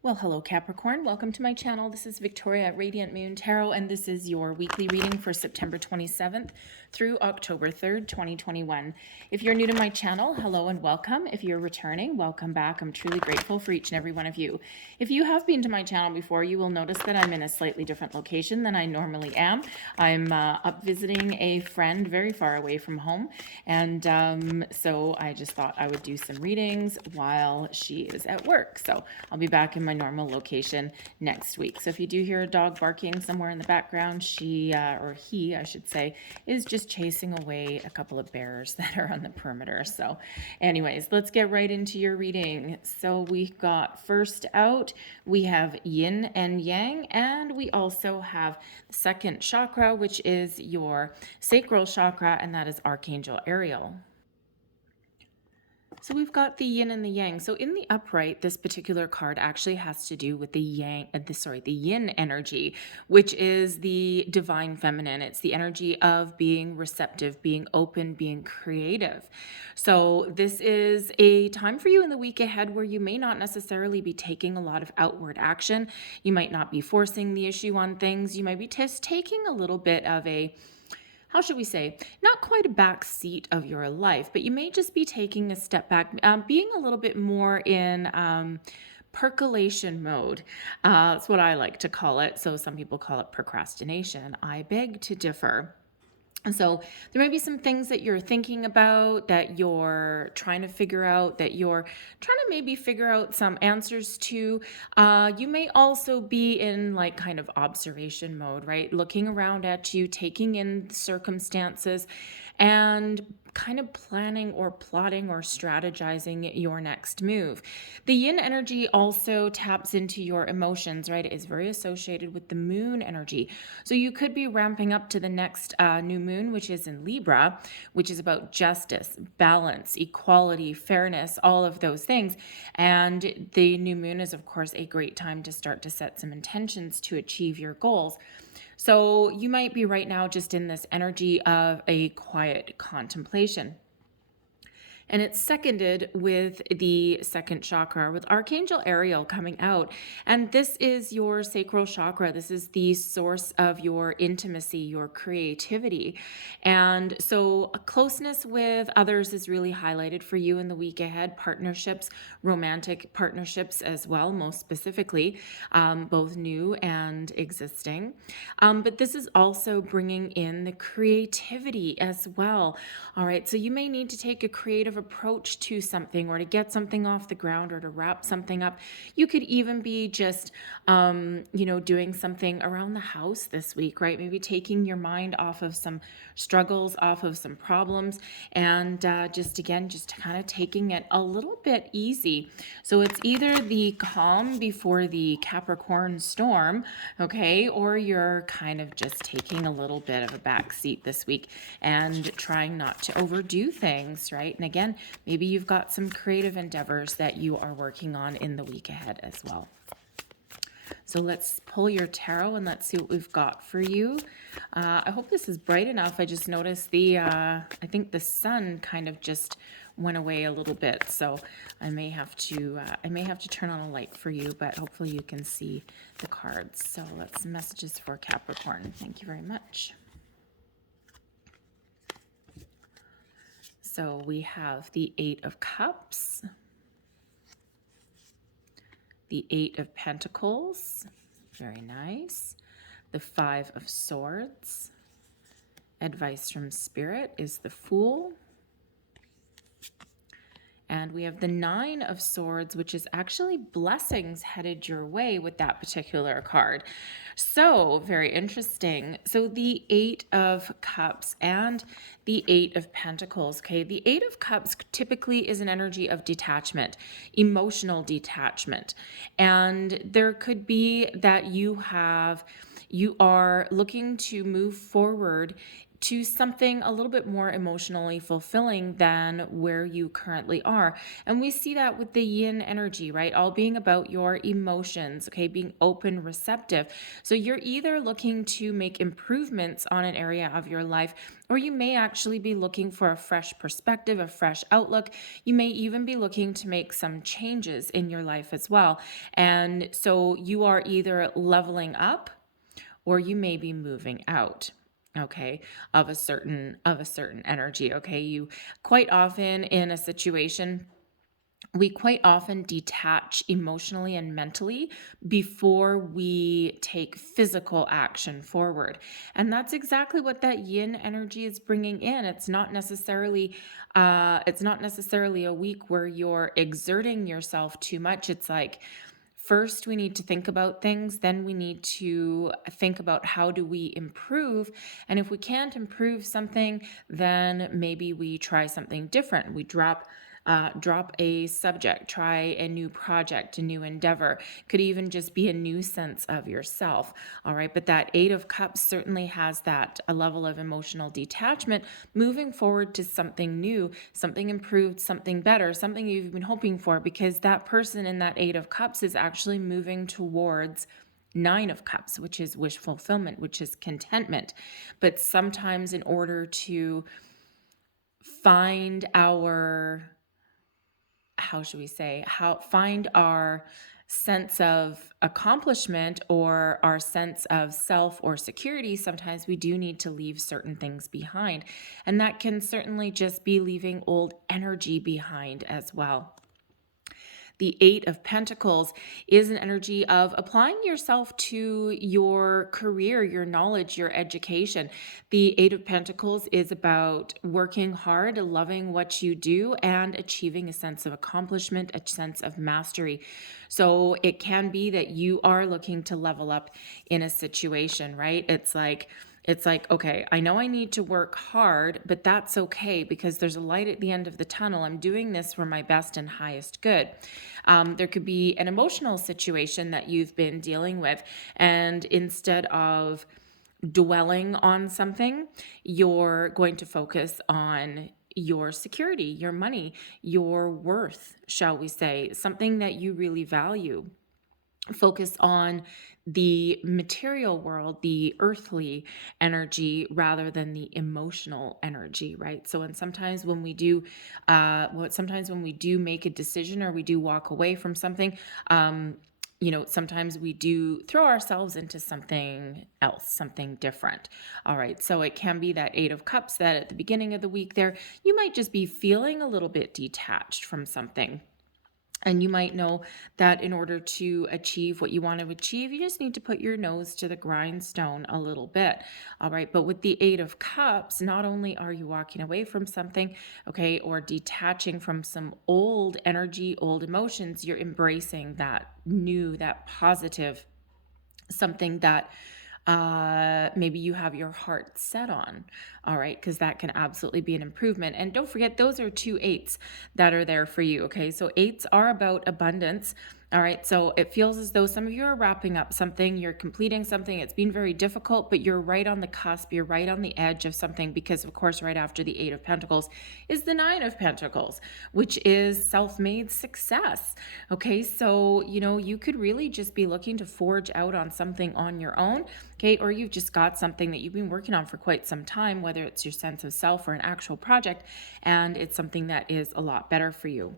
Well, hello Capricorn. Welcome to my channel. This is Victoria at Radiant Moon Tarot, and this is your weekly reading for September 27th through October 3rd, 2021. If you're new to my channel, hello and welcome. If you're returning, welcome back. I'm truly grateful for each and every one of you. If you have been to my channel before, you will notice that I'm in a slightly different location than I normally am. I'm up visiting a friend very far away from home, and so I just thought I would do some readings while she is at work. So I'll be back in my normal location next week. So if you do hear a dog barking somewhere in the background, she, or he, I should say, is just chasing away a couple of bears that are on the perimeter. So anyways, let's get right into your reading. So we got first out, we have yin and yang, and we also have the second chakra, which is your sacral chakra, and that is Archangel Ariel. So we've got the yin and the yang. So in the upright, this particular card actually has to do with the the yin energy, which is the divine feminine. It's the energy of being receptive, being open, being creative. So this is a time for you in the week ahead where you may not necessarily be taking a lot of outward action. You might not be forcing the issue on things. You might be just taking a little bit of a, how should we say, not quite a back seat of your life, but you may just be taking a step back, being a little bit more in percolation mode. That's what I like to call it. So some people call it procrastination. I beg to differ. And so there may be some things that you're thinking about, that you're trying to figure out, that you're trying to maybe figure out some answers to. You may also be in like kind of observation mode, right? Looking around at you, taking in circumstances, and kind of planning or plotting or strategizing your next move. The yin energy also taps into your emotions, right? It is very associated with the moon energy. So you could be ramping up to the next new moon, which is in Libra, which is about justice, balance, equality, fairness, all of those things. And the new moon is, of course, a great time to start to set some intentions to achieve your goals. So you might be right now just in this energy of a quiet contemplation. And it's seconded with the second chakra, with Archangel Ariel coming out. And this is your sacral chakra. This is the source of your intimacy, your creativity. And so a closeness with others is really highlighted for you in the week ahead. Partnerships, romantic partnerships as well, most specifically, both new and existing. But this is also bringing in the creativity as well. All right, so you may need to take a creative approach to something, or to get something off the ground, or to wrap something up. You could even be just doing something around the house this week, right? Maybe taking your mind off of some struggles, off of some problems, and just kind of taking it a little bit easy. So it's either the calm before the Capricorn storm, okay, or you're kind of just taking a little bit of a back seat this week and trying not to overdo things, right? And again, maybe you've got some creative endeavors that you are working on in the week ahead as well. So let's pull your tarot and let's see what we've got for you. I hope this is bright enough. I just noticed I think the sun kind of just went away a little bit, so I may have to turn on a light for you, but hopefully you can see the cards. So let's messages for Capricorn. Thank you very much. So we have the Eight of Cups, the Eight of Pentacles, very nice, the Five of Swords. Advice from Spirit is the Fool. And we have the Nine of Swords, which is actually blessings headed your way with that particular card. So very interesting. So the Eight of Cups and the Eight of Pentacles. Okay, the Eight of Cups typically is an energy of detachment, emotional detachment. And there could be that you are looking to move forward to something a little bit more emotionally fulfilling than where you currently are. And we see that with the yin energy, right? All being about your emotions, okay? Being open, receptive. So you're either looking to make improvements on an area of your life, or you may actually be looking for a fresh perspective, a fresh outlook. You may even be looking to make some changes in your life as well. And so you are either leveling up or you may be moving out, okay, of a certain energy. Okay, you quite often in a situation, we quite often detach emotionally and mentally before we take physical action forward. And that's exactly what that yin energy is bringing in. It's not necessarily a week where you're exerting yourself too much. It's like, first, we need to think about things. Then we need to think about how do we improve. And if we can't improve something, then maybe we try something different. We drop a subject, try a new project, a new endeavor. Could even just be a new sense of yourself. All right. But that Eight of Cups certainly has that a level of emotional detachment, moving forward to something new, something improved, something better, something you've been hoping for, because that person in that Eight of Cups is actually moving towards Nine of Cups, which is wish fulfillment, which is contentment. But sometimes in order to find our, find our sense of accomplishment or our sense of self or security, sometimes we do need to leave certain things behind. And that can certainly just be leaving old energy behind as well. The Eight of Pentacles is an energy of applying yourself to your career, your knowledge, your education. The Eight of Pentacles is about working hard, loving what you do, and achieving a sense of accomplishment, a sense of mastery. So it can be that you are looking to level up in a situation, right? It's like, okay, I know I need to work hard, but that's okay because there's a light at the end of the tunnel. I'm doing this for my best and highest good. There could be an emotional situation that you've been dealing with, and instead of dwelling on something, you're going to focus on your security, your money, your worth, shall we say, something that you really value. Focus on the material world, the earthly energy, rather than the emotional energy, right? So, and sometimes when we do, sometimes when we do make a decision or we do walk away from something, sometimes we do throw ourselves into something else, something different. All right. So it can be that Eight of Cups that at the beginning of the week there, you might just be feeling a little bit detached from something. And you might know that in order to achieve what you want to achieve, you just need to put your nose to the grindstone a little bit. All right. But with the Eight of Cups, not only are you walking away from something, okay, or detaching from some old energy, old emotions, you're embracing that new, that positive, something that maybe you have your heart set on. All right. Because that can absolutely be an improvement. And don't forget, those are two eights that are there for you. Okay. So eights are about abundance. All right. So it feels as though some of you are wrapping up something, you're completing something. It's been very difficult, but you're right on the cusp. You're right on the edge of something because, of course, right after the Eight of Pentacles is the Nine of Pentacles, which is self-made success. Okay. So, you could really just be looking to forge out on something on your own. Okay. Or you've just got something that you've been working on for quite some time, whether it's your sense of self or an actual project, and it's something that is a lot better for you.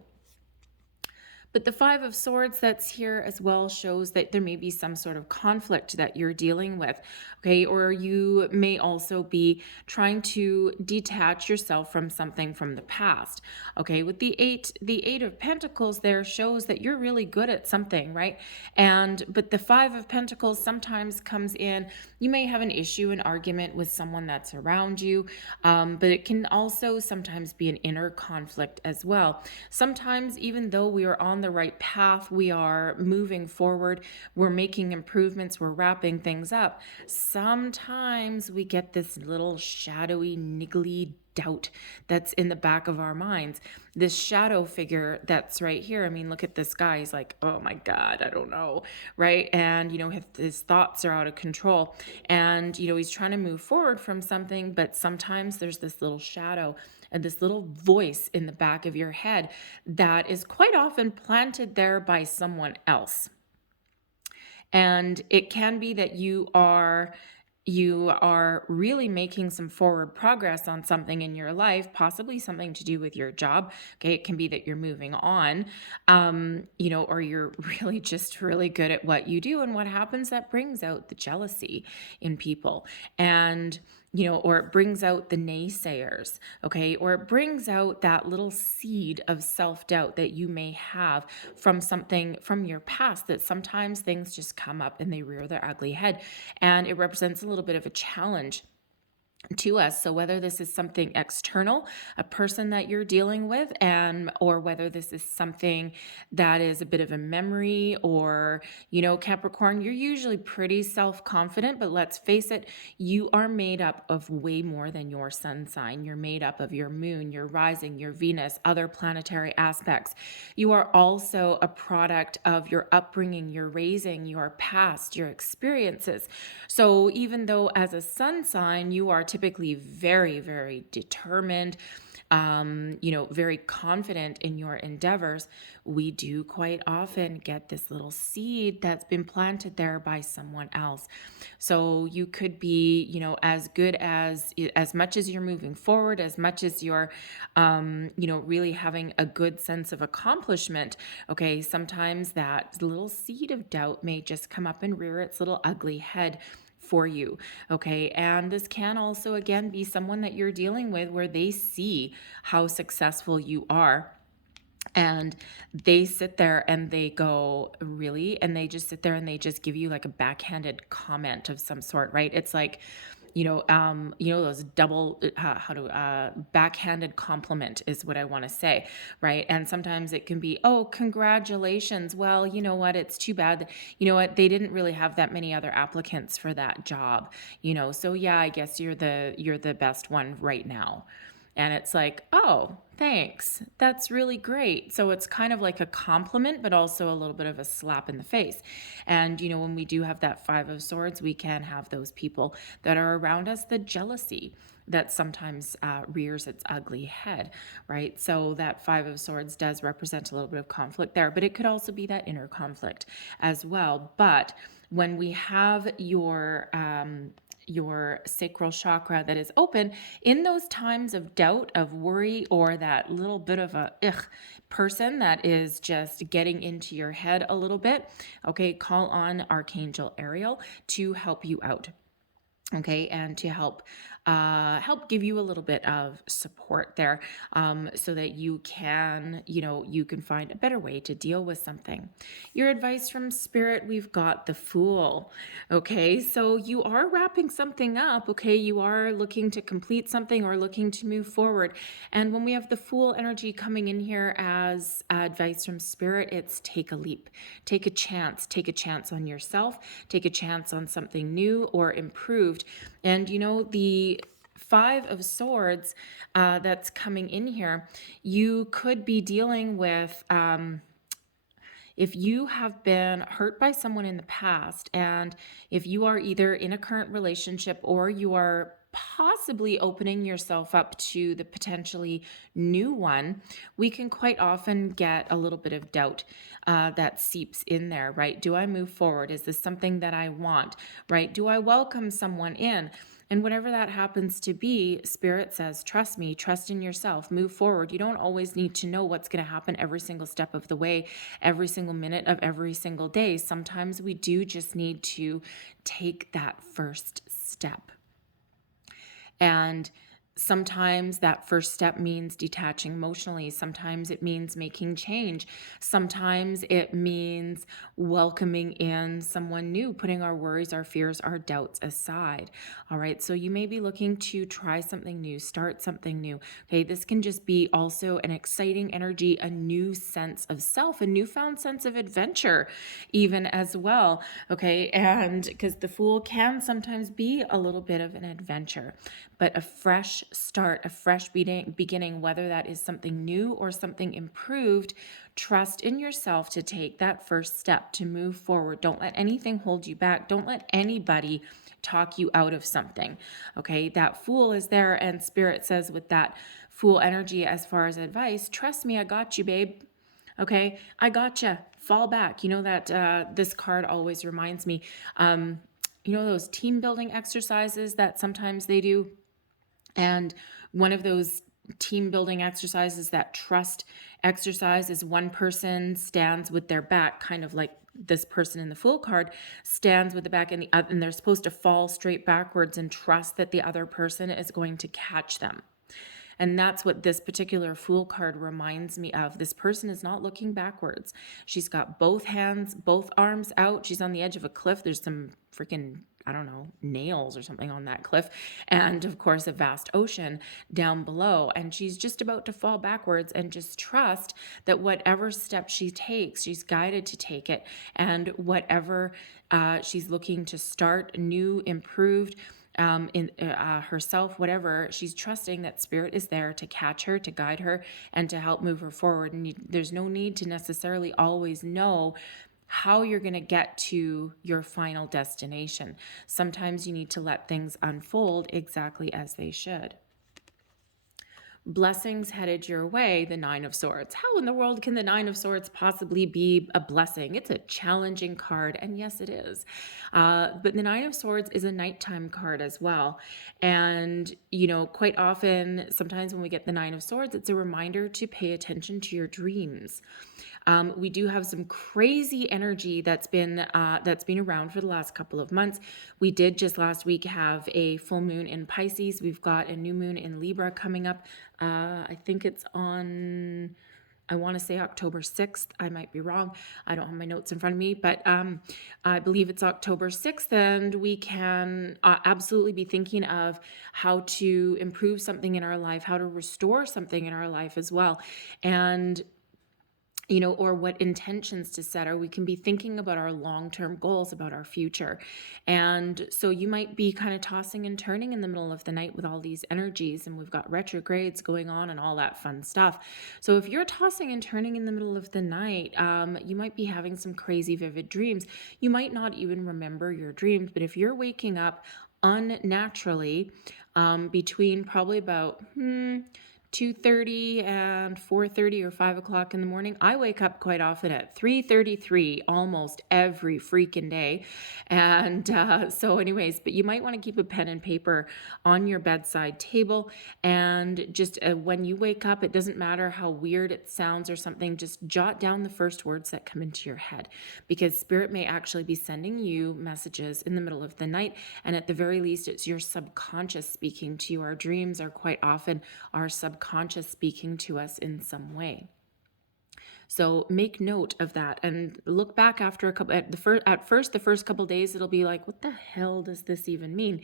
But the Five of Swords that's here as well shows that there may be some sort of conflict that you're dealing with, okay? Or you may also be trying to detach yourself from something from the past, okay? With the Eight of Pentacles there shows that you're really good at something, right? But the Five of Pentacles sometimes comes in, you may have an issue, an argument with someone that's around you, but it can also sometimes be an inner conflict as well. Sometimes, even though we are on the right path, we are moving forward, we're making improvements, we're wrapping things up, sometimes we get this little shadowy, niggly doubt that's in the back of our minds. This shadow figure that's right here. I mean, look at this guy. He's like, oh my God, I don't know. Right. And, his thoughts are out of control. And, he's trying to move forward from something, but sometimes there's this little shadow and this little voice in the back of your head that is quite often planted there by someone else. And it can be that you are really making some forward progress on something in your life, possibly something to do with your job. Okay. It can be that you're moving on, or you're really just really good at what you do. And what happens, that brings out the jealousy in people. And or it brings out the naysayers, okay? Or it brings out that little seed of self-doubt that you may have from something from your past, that sometimes things just come up and they rear their ugly head. And it represents a little bit of a challenge to us. So whether this is something external, a person that you're dealing with, or whether this is something that is a bit of a memory, or, Capricorn, you're usually pretty self-confident, but let's face it, you are made up of way more than your sun sign. You're made up of your moon, your rising, your Venus, other planetary aspects. You are also a product of your upbringing, your raising, your past, your experiences. So even though as a sun sign, you are typically very, very determined, very confident in your endeavors, we do quite often get this little seed that's been planted there by someone else. So you could be, as good as much as you're moving forward, as much as you're, really having a good sense of accomplishment. Okay. Sometimes that little seed of doubt may just come up and rear its little ugly head for you. Okay. And this can also, again, be someone that you're dealing with where they see how successful you are. And they sit there and they go, really? And they just sit there and they just give you like a backhanded comment of some sort, right? It's like, those double, backhanded compliment is what I want to say, right? And sometimes it can be, oh, congratulations. Well, you know what? It's too bad. You know what? They didn't really have that many other applicants for that job, so yeah, I guess you're the best one right now. And it's like, oh, thanks. That's really great. So it's kind of like a compliment, but also a little bit of a slap in the face. And, when we do have that Five of Swords, we can have those people that are around us, the jealousy that sometimes rears its ugly head, right? So that Five of Swords does represent a little bit of conflict there, but it could also be that inner conflict as well. But when we have your sacral chakra that is open in those times of doubt, of worry, or that little bit of a person that is just getting into your head a little bit, okay, call on Archangel Ariel to help you out. Okay, and to help give you a little bit of support there, so that you can find a better way to deal with something. Your advice from Spirit, we've got the Fool. Okay, so you are wrapping something up. Okay, you are looking to complete something or looking to move forward. And when we have the Fool energy coming in here as advice from Spirit, it's take a leap, take a chance on yourself, take a chance on something new or improved. And the Five of Swords that's coming in here, you could be dealing with if you have been hurt by someone in the past, and if you are either in a current relationship or you are possibly opening yourself up to the potentially new one, we can quite often get a little bit of doubt that seeps in there, right? Do I move forward? Is this something that I want, right? Do I welcome someone in? And whatever that happens to be, Spirit says, trust me, trust in yourself, move forward. You don't always need to know what's going to happen every single step of the way, every single minute of every single day. Sometimes we do just need to take that first step. And sometimes that first step means detaching emotionally. Sometimes it means making change. Sometimes it means welcoming in someone new, putting our worries, our fears, our doubts aside. All right. So you may be looking to try something new, start something new. Okay. This can just be also an exciting energy, a new sense of self, a newfound sense of adventure, even as well. Okay. And because the Fool can sometimes be a little bit of an adventure, but a fresh fresh start, a fresh beginning, whether that is something new or something improved. Trust in yourself to take that first step to move forward. Don't let anything hold you back. Don't let anybody talk you out of something. Okay, that Fool is there, and Spirit says with that Fool energy, as far as advice, trust me, I got you, babe. Okay, I gotcha. Fall back. You know that this card always reminds me, you know, those team building exercises that sometimes they do. And one of those team building exercises, that trust exercise, is one person stands with their back, kind of like this person in the Fool card stands with the back, and and they're supposed to fall straight backwards and trust that the other person is going to catch them. And that's what this particular Fool card reminds me of. This person is not looking backwards. She's got both hands, both arms out. She's on the edge of a cliff. There's some freaking, I don't know, nails or something on that cliff. And of course, a vast ocean down below. And she's just about to fall backwards, and just trust that whatever step she takes, she's guided to take it. And whatever she's looking to start, new, improved, in herself, whatever, she's trusting that Spirit is there to catch her, to guide her, and to help move her forward. And there's no need to necessarily always know how you're going to get to your final destination. Sometimes you need to let things unfold exactly as they should. Blessings headed your way, the Nine of Swords. How in the world can the Nine of Swords possibly be a blessing? It's a challenging card, and yes, it is. But the Nine of Swords is a nighttime card as well. And, you know, quite often, sometimes when we get the Nine of Swords, it's a reminder to pay attention to your dreams. We do have some crazy energy that's been around for the last couple of months. We did just last week have a full moon in Pisces. We've got a new moon in Libra coming up. I think it's on, I want to say October 6th. I might be wrong. I don't have my notes in front of me, but I believe it's October 6th, and we can absolutely be thinking of how to improve something in our life, how to restore something in our life as well. And you know, or what intentions to set, or we can be thinking about our long-term goals, about our future. And so you might be kind of tossing and turning in the middle of the night with all these energies, and we've got retrogrades going on and all that fun stuff. So if you're tossing and turning in the middle of the night, you might be having some crazy vivid dreams. You might not even remember your dreams, but if you're waking up unnaturally between probably about 2:30 and 4:30 or 5 o'clock in the morning. I wake up quite often at 3:33 almost every freaking day. And so anyways, but you might want to keep a pen and paper on your bedside table. And just when you wake up, it doesn't matter how weird it sounds or something, just jot down the first words that come into your head, because Spirit may actually be sending you messages in the middle of the night. And at the very least, it's your subconscious speaking to you. Our dreams are quite often our subconscious speaking to us in some way. So make note of that and look back after a couple, at first, the first couple days, it'll be like, what the hell does this even mean?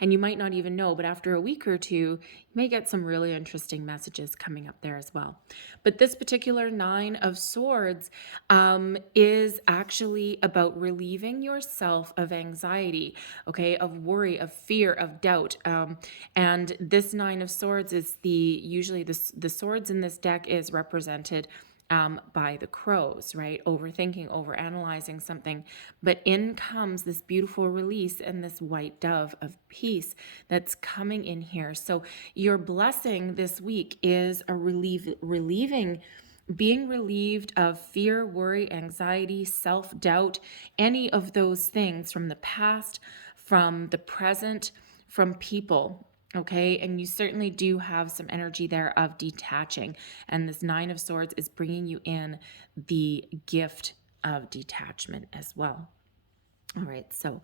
And you might not even know, but after a week or two, you may get some really interesting messages coming up there as well. But this particular Nine of Swords is actually about relieving yourself of anxiety, okay, of worry, of fear, of doubt. And this Nine of Swords is usually the swords in this deck is represented by the crows, right? Overthinking, overanalyzing something. But in comes this beautiful release and this white dove of peace that's coming in here. So your blessing this week is a being relieved of fear, worry, anxiety, self-doubt, any of those things from the past, from the present, from people. Okay, and you certainly do have some energy there of detaching. And this Nine of Swords is bringing you in the gift of detachment as well. All right, so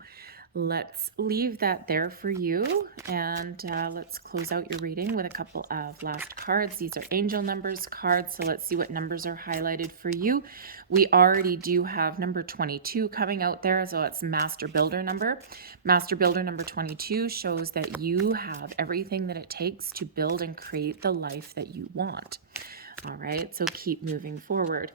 let's leave that there for you. And let's close out your reading with a couple of last cards. These are angel numbers cards. So let's see what numbers are highlighted for you. We already do have number 22 coming out there. So it's Master Builder number. Master Builder number 22 shows that you have everything that it takes to build and create the life that you want. All right, so keep moving forward.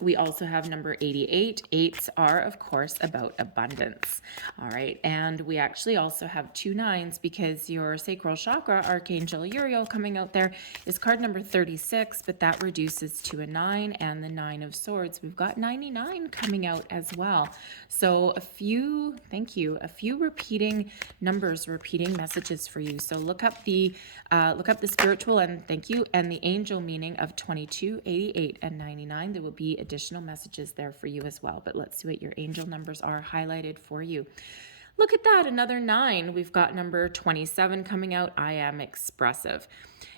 We also have number 88. Eights are, of course, about abundance. All right, and we actually also have 2 nines because your sacral chakra, Archangel Uriel, coming out there is card number 36, but that reduces to a 9, and the 9 of swords. We've got 99 coming out as well. So a few, thank you, a few repeating numbers, repeating messages for you. So look up the spiritual and thank you and the angel meaning of 22, 88, and 99. There will be additional messages there for you as well. But let's see what your angel numbers are highlighted for you. Look at that, another 9. We've got number 27 coming out. I am expressive.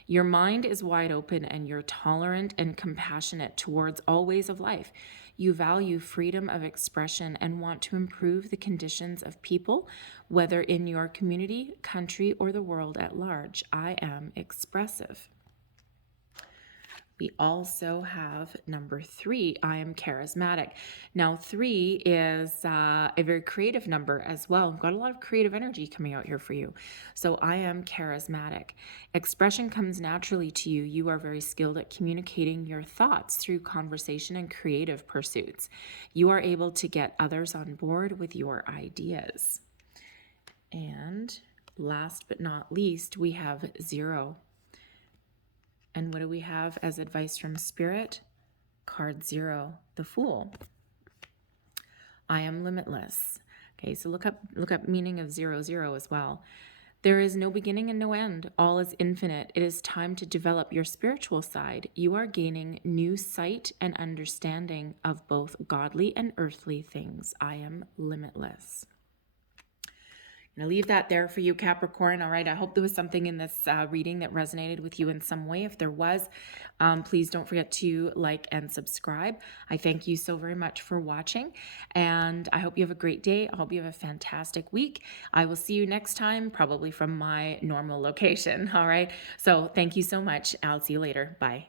Your mind is wide open and you're tolerant and compassionate towards all ways of life. You value freedom of expression and want to improve the conditions of people, whether in your community, country, or the world at large. I am expressive. We also have number 3, I am charismatic. Now 3 is a very creative number as well. I've got a lot of creative energy coming out here for you. So I am charismatic. Expression comes naturally to you. You are very skilled at communicating your thoughts through conversation and creative pursuits. You are able to get others on board with your ideas. And last but not least, we have 0. And what do we have as advice from Spirit? Card 0, the Fool. I am limitless. Okay, so look up meaning of 00 as well. There is no beginning and no end. All is infinite. It is time to develop your spiritual side. You are gaining new sight and understanding of both godly and earthly things. I am limitless. I'm going to leave that there for you, Capricorn. All right, I hope there was something in this reading that resonated with you in some way. If there was, please don't forget to like and subscribe. I thank you so very much for watching, and I hope you have a great day. I hope you have a fantastic week. I will see you next time, probably from my normal location. All right, so thank you so much. I'll see you later. Bye.